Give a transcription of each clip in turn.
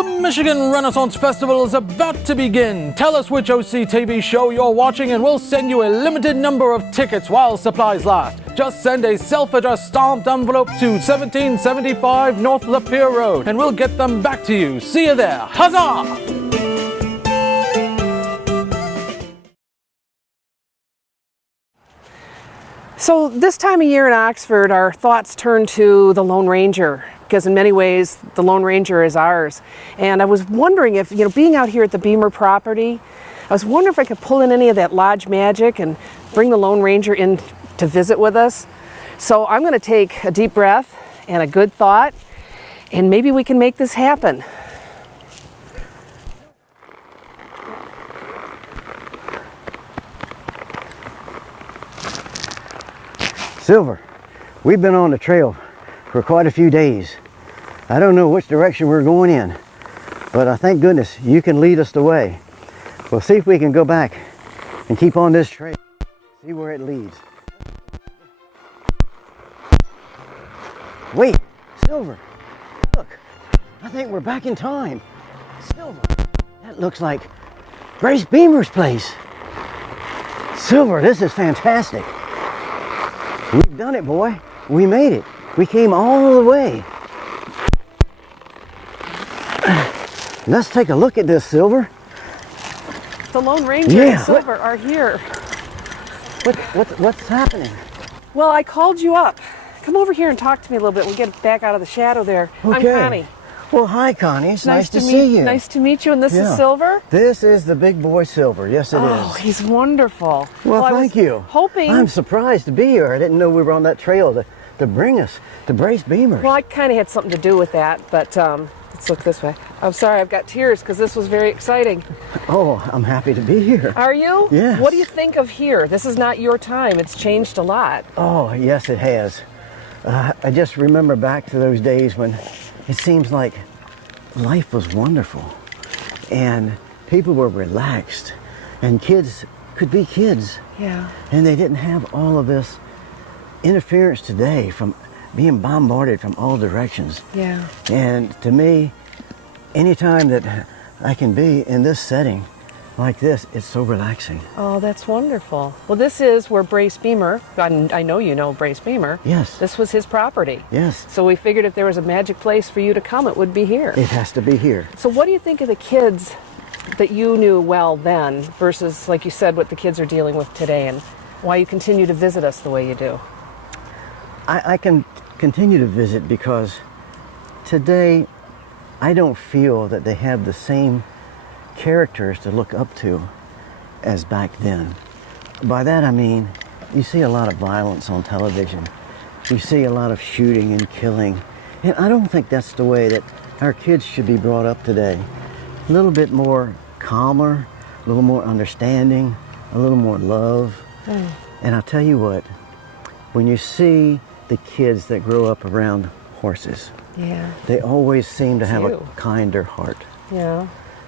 The Michigan Renaissance Festival is about to begin. Tell us which OC TV show you're watching and we'll send you a limited number of tickets while supplies last. Just send a self-addressed stamped envelope to 1775 North Lapeer Road and we'll get them back to you. See you there. Huzzah! So this time of year in Oxford, our thoughts turn to the Lone Ranger, because in many ways, the Lone Ranger is ours. And I was wondering if, being out here at the Beemer property, I was wondering if I could pull in any of that lodge magic and bring the Lone Ranger in to visit with us. So I'm going to take a deep breath and a good thought, and maybe we can make this happen. Silver, we've been on the trail for quite a few days. I don't know which direction we're going in, but I thank goodness you can lead us the way. We'll see if we can go back and keep on this trail, see where it leads. Wait, Silver, look, I think we're back in time. Silver, that looks like Grace Beemer's place. Silver, this is fantastic. We've done it, boy. We made it. We came all the way. Let's take a look at this, Silver. The Lone Ranger and Silver are here. What's happening? Well, I called you up. Come over here and talk to me a little bit. We'll get back out of the shadow there. Okay. I'm Connie. Well, hi, Connie. It's nice to see you. Nice to meet you. And this is Silver? This is the big boy Silver. Yes, it is. Oh, he's wonderful. Well, thank you. I'm surprised to be here. I didn't know we were on that trail to bring us to Grace Beemer. Well, I kind of had something to do with that, but let's look this way. I'm sorry, I've got tears because this was very exciting. Oh, I'm happy to be here. Are you? Yes. What do you think of here? This is not your time. It's changed a lot. Oh, yes, it has. I just remember back to those days when it seems like life was wonderful and people were relaxed and kids could be kids. Yeah. And they didn't have all of this interference today from being bombarded from all directions. Yeah. And to me, anytime that I can be in this setting like this, it's so relaxing. Oh, that's wonderful. Well, this is where Grace Beemer, I know you know Grace Beemer. Yes. This was his property. Yes. So we figured if there was a magic place for you to come, it would be here. It has to be here. So what do you think of the kids that you knew well then versus, like you said, what the kids are dealing with today, and why you continue to visit us the way you do? I can continue to visit because today I don't feel that they have the same characters to look up to as back then. By that I mean, you see a lot of violence on television. You see a lot of shooting and killing. And I don't think that's the way that our kids should be brought up today. A little bit more calmer, a little more understanding, a little more love. And I'll tell you what, when you see the kids that grow up around horses, they always seem to have a kinder heart. Yeah.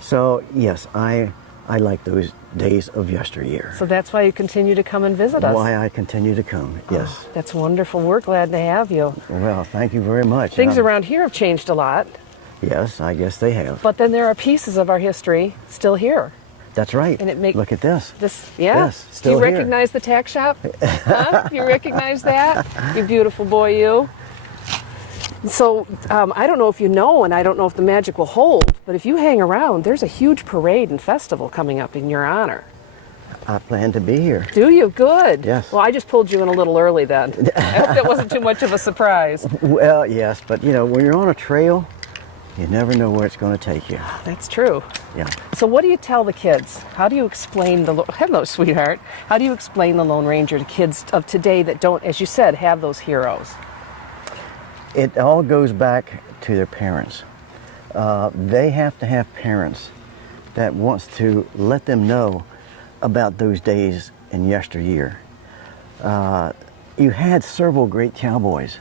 So yes, I like those days of yesteryear. So that's why you continue to come and visit us. Why I continue to come, yes. Oh, that's wonderful. We're glad to have you. Well, thank you very much. Things around here have changed a lot. Yes, I guess they have. But then there are pieces of our history still here. That's right. And look at this. Yes, still Do you here. recognize the tack shop? Huh? You recognize that? You beautiful boy, you. So I don't know if you know, and I don't know if the magic will hold, but if you hang around, there's a huge parade and festival coming up in your honor. I plan to be here. Do you? Good. Yes. Well, I just pulled you in a little early then. I hope that wasn't too much of a surprise. Well, yes, but when you're on a trail, you never know where it's going to take you. That's true. Yeah. So what do you tell the kids? How do you explain hello, sweetheart. How do you explain the Lone Ranger to kids of today that don't, as you said, have those heroes? It all goes back to their parents. They have to have parents that wants to let them know about those days in yesteryear. You had several great cowboys,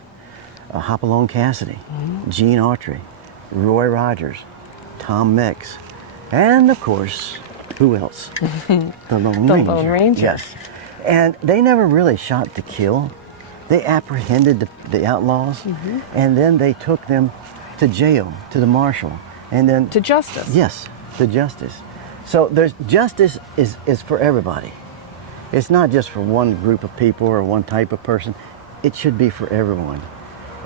Hopalong Cassidy, Gene Autry, Roy Rogers, Tom Mix, and of course, who else? The Lone Ranger. Lone Ranger. Yes. And they never really shot to kill. They apprehended the outlaws, and then they took them to jail, to the marshal, And then to justice. Yes, to justice. So there's justice is for everybody. It's not just for one group of people or one type of person. It should be for everyone.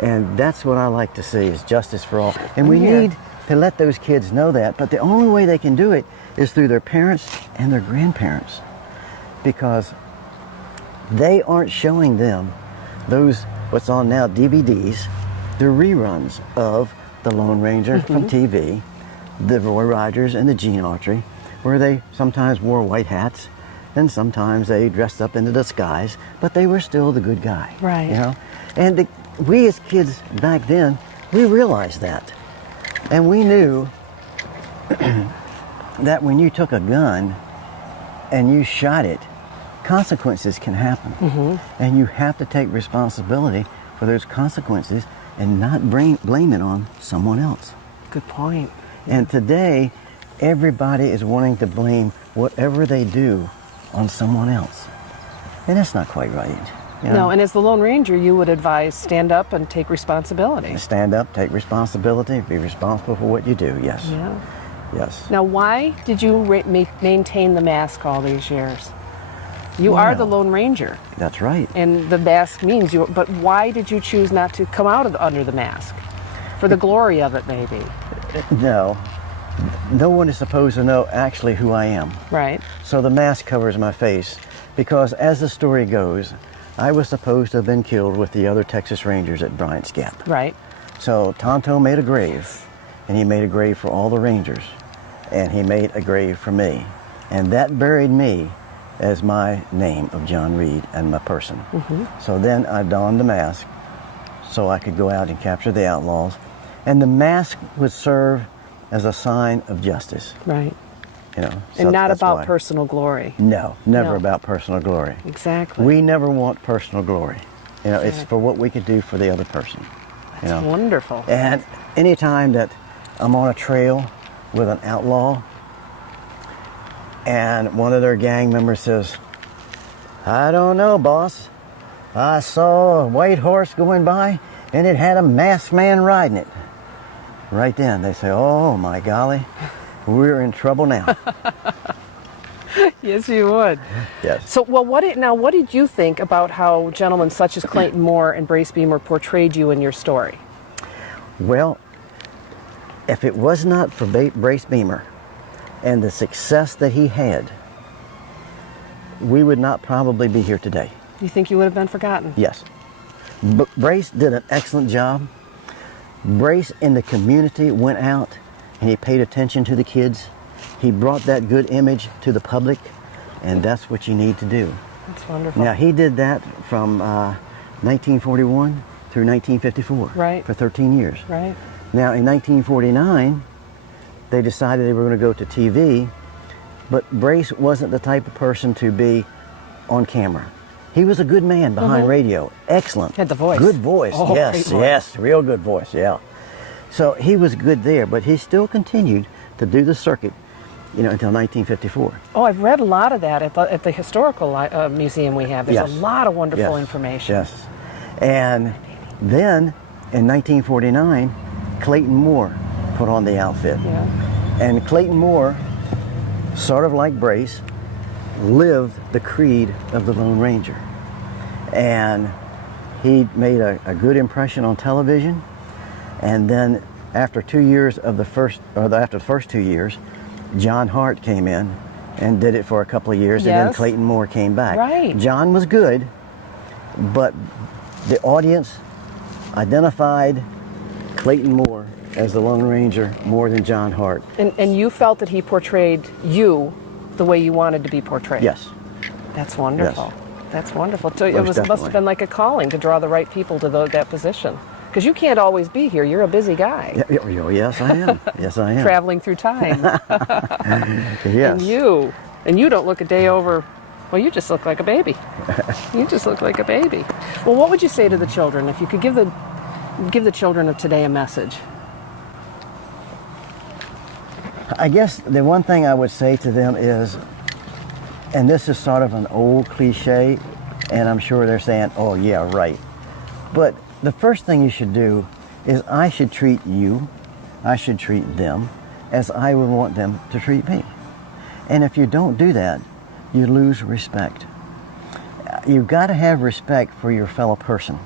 And that's what I like to see, is justice for all. And we need to let those kids know that. But the only way they can do it is through their parents and their grandparents, because they aren't showing them those, what's on now, DVDs, the reruns of The Lone Ranger from TV, the Roy Rogers and the Gene Autry, where they sometimes wore white hats and sometimes they dressed up in the disguise, but they were still the good guy. Right. You know? And we as kids back then, we realized that. And we knew that when you took a gun and you shot it, consequences can happen. And you have to take responsibility for those consequences and not blame it on someone else. Good point. And today, everybody is wanting to blame whatever they do on someone else. And that's not quite right. You know? No, and as the Lone Ranger, you would advise stand up and take responsibility. Stand up, take responsibility, be responsible for what you do, yes. Yeah. Yes. Now, why did you maintain the mask all these years? You are the Lone Ranger. That's right. And the mask means you, but why did you choose not to come out under the mask? For the glory of it, maybe. No. No one is supposed to know actually who I am. Right. So the mask covers my face because, as the story goes, I was supposed to have been killed with the other Texas Rangers at Bryant's Gap. Right. So Tonto made a grave, and he made a grave for all the Rangers, and he made a grave for me. And that buried me as my name of John Reed and my person. So then I donned the mask so I could go out and capture the outlaws. And the mask would serve as a sign of justice. Right. You know, And not that's about why. personal glory. No, never No. about personal glory. Exactly. We never want personal glory. You know, it's for what we could do for the other person. You know? Wonderful. And anytime that I'm on a trail with an outlaw and one of their gang members says, I don't know, boss. I saw a white horse going by and it had a masked man riding it. Right then they say, oh my golly, we're in trouble now. Yes, you would. Yes. So, well, what did you think about how gentlemen such as Clayton Moore and Brace Beemer portrayed you in your story? Well, if it was not for Brace Beemer and the success that he had, we would not probably be here today. You think you would have been forgotten? Yes. Brace did an excellent job. Brace in the community went out and he paid attention to the kids. He brought that good image to the public, and that's what you need to do. That's wonderful. Now, he did that from 1941 through 1954. Right. For 13 years. Right. Now, in 1949, they decided they were going to go to TV, but Brace wasn't the type of person to be on camera. He was a good man behind radio. Excellent. Had the voice. Good voice. Oh, yes, great voice. yes, real good voice, yeah. So he was good there, but he still continued to do the circuit, you know, until 1954. Oh, I've read a lot of that at the historical museum we have. There's Yes. a lot of wonderful Yes. information. Yes. And then in 1949, Clayton Moore put on the outfit. Yeah. And Clayton Moore, sort of like Brace, lived the creed of the Lone Ranger. And he made a good impression on television. And then after 2 years of after the first 2 years, John Hart came in and did it for a couple of years, and then Yes. Clayton Moore came back. Right. John was good, but the audience identified Clayton Moore as the Lone Ranger more than John Hart. And you felt that he portrayed you the way you wanted to be portrayed. Yes. That's wonderful. Yes. That's wonderful. So Most must have been like a calling to draw the right people to that position. Because you can't always be here. You're a busy guy. Yes, I am. Yes, I am. Traveling through time. Yes. And you don't look a day over. Well, you just look like a baby. You just look like a baby. Well, what would you say to the children if you could give the children of today a message? I guess the one thing I would say to them is, and this is sort of an old cliche, and I'm sure they're saying, oh yeah, right. But the first thing you should do is I should treat you, I should treat them as I would want them to treat me. And if you don't do that, you lose respect. You've got to have respect for your fellow person.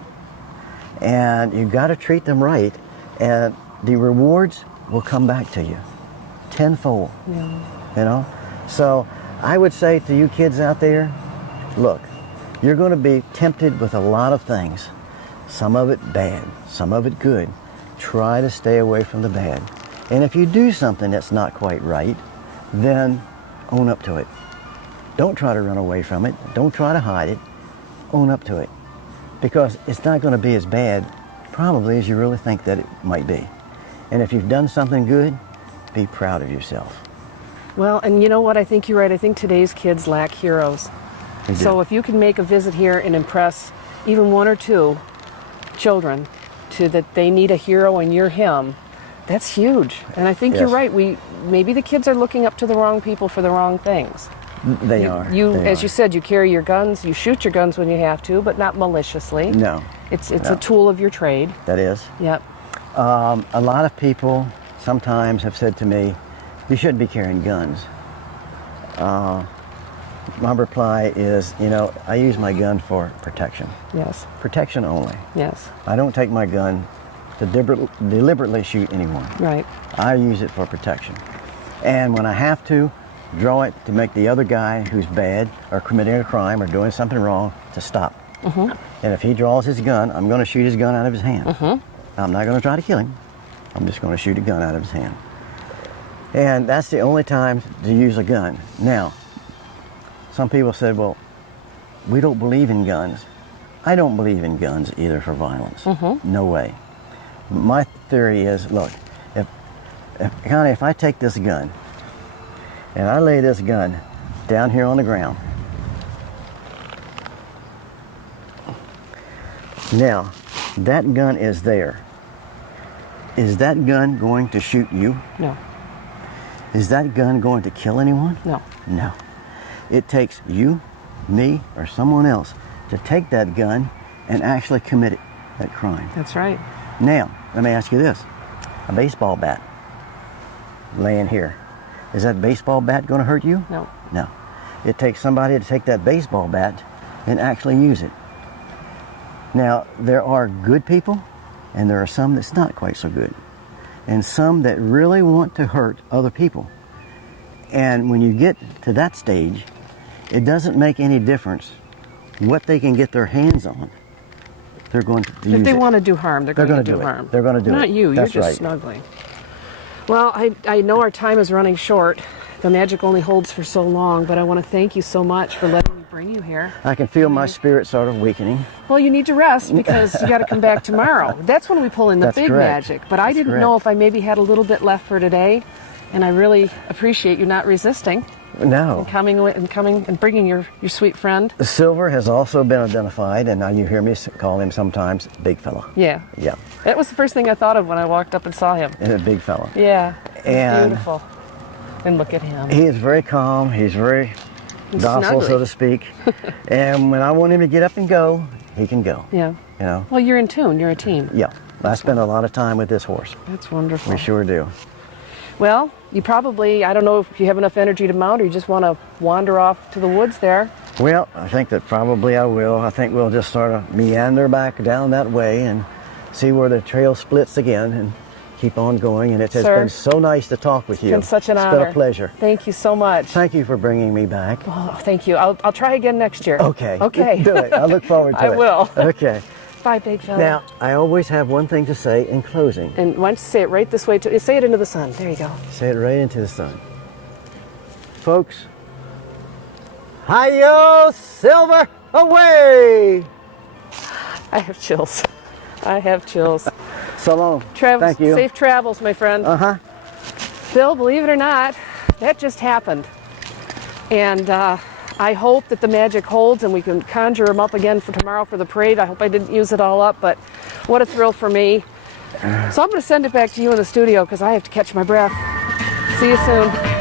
And you've got to treat them right, and the rewards will come back to you tenfold. Yeah. You know? So I would say to you kids out there, look, you're going to be tempted with a lot of things. Some of it bad, some of it good. Try to stay away from the bad. And if you do something that's not quite right, then own up to it. Don't try to run away from it. Don't try to hide it. Own up to it. Because it's not going to be as bad, probably, as you really think that it might be. And if you've done something good, be proud of yourself. Well, and you know what? I think you're right. I think today's kids lack heroes. They do. So if you can make a visit here and impress even one or two children to that they need a hero and you're him, that's huge. And I think Yes. you're right. Maybe the kids are looking up to the wrong people for the wrong things. They are. As you said, you carry your guns, you shoot your guns when you have to, but not maliciously. No. It's No. a tool of your trade. That is. Yep. A lot of people sometimes have said to me, you shouldn't be carrying guns. My reply is, I use my gun for protection. Yes. Protection only. Yes. I don't take my gun to deliberately shoot anyone. Right. I use it for protection. And when I have to, draw it to make the other guy who's bad or committing a crime or doing something wrong to stop. Mm-hmm. And if he draws his gun, I'm going to shoot his gun out of his hand. Mm-hmm. I'm not going to try to kill him. I'm just going to shoot a gun out of his hand. And that's the only time to use a gun. Now, some people said, well, we don't believe in guns. I don't believe in guns either for violence. Mm-hmm. No way. My theory is, look, if I take this gun and I lay this gun down here on the ground, now that gun is there. Is that gun going to shoot you? No. Is that gun going to kill anyone? No. No. It takes you, me, or someone else to take that gun and actually commit that crime. That's right. Now, let me ask you this. A baseball bat laying here. Is that baseball bat going to hurt you? No. No. It takes somebody to take that baseball bat and actually use it. Now, there are good people and there are some that's not quite so good. And some that really want to hurt other people. And when you get to that stage, it doesn't make any difference what they can get their hands on. They're going to use it. If they want to do harm, they're going to do it. harm. They're going to do it. Not you. That's You're right. just snuggling. Well, I know our time is running short. The magic only holds for so long, but I want to thank you so much for letting me bring you here. I can feel my spirit sort of weakening. Well, you need to rest because you got to come back tomorrow. That's when we pull in the That's big correct. magic. But I That's didn't correct. know if I maybe had a little bit left for today, and I really appreciate you not resisting No. and coming and bringing your sweet friend. The silver has also been identified, and now you hear me call him sometimes Big Fella. Yeah. Yeah, That was the first thing I thought of when I walked up and saw him. and a Big Fella. Yeah. And- Beautiful. And look at him. He is very calm. He's very docile, snuggly. so to speak. And when I want him to get up and go, he can go. Yeah. You know? Well, you're in tune. You're a team. Yeah. I spend a lot of time with this horse. That's wonderful. We sure do. Well, you probably, I don't know if you have enough energy to mount or you just want to wander off to the woods there. Well, I think that probably I will. I think we'll just sort of meander back down that way and see where the trail splits again and keep on going. And it has Sir, been so nice to talk with you. It's been such an It's honor. been a pleasure. Thank you so much. Thank you for bringing me back. Oh, thank you. I'll try again next year. Okay. Okay. Do it. I look forward to I it. will. Okay. Bye, big fella. Now, I always have one thing to say in closing. And why don't you say it right this way? Say it into the sun. There you go. Say it right into the sun. Folks, hi-yo, silver, away! I have chills. I have chills. So long. Travels, Thank you. Safe travels, my friend. Uh-huh. Bill, believe it or not, that just happened. And I hope that the magic holds and we can conjure them up again for tomorrow for the parade. I hope I didn't use it all up, but what a thrill for me. So I'm going to send it back to you in the studio because I have to catch my breath. See you soon.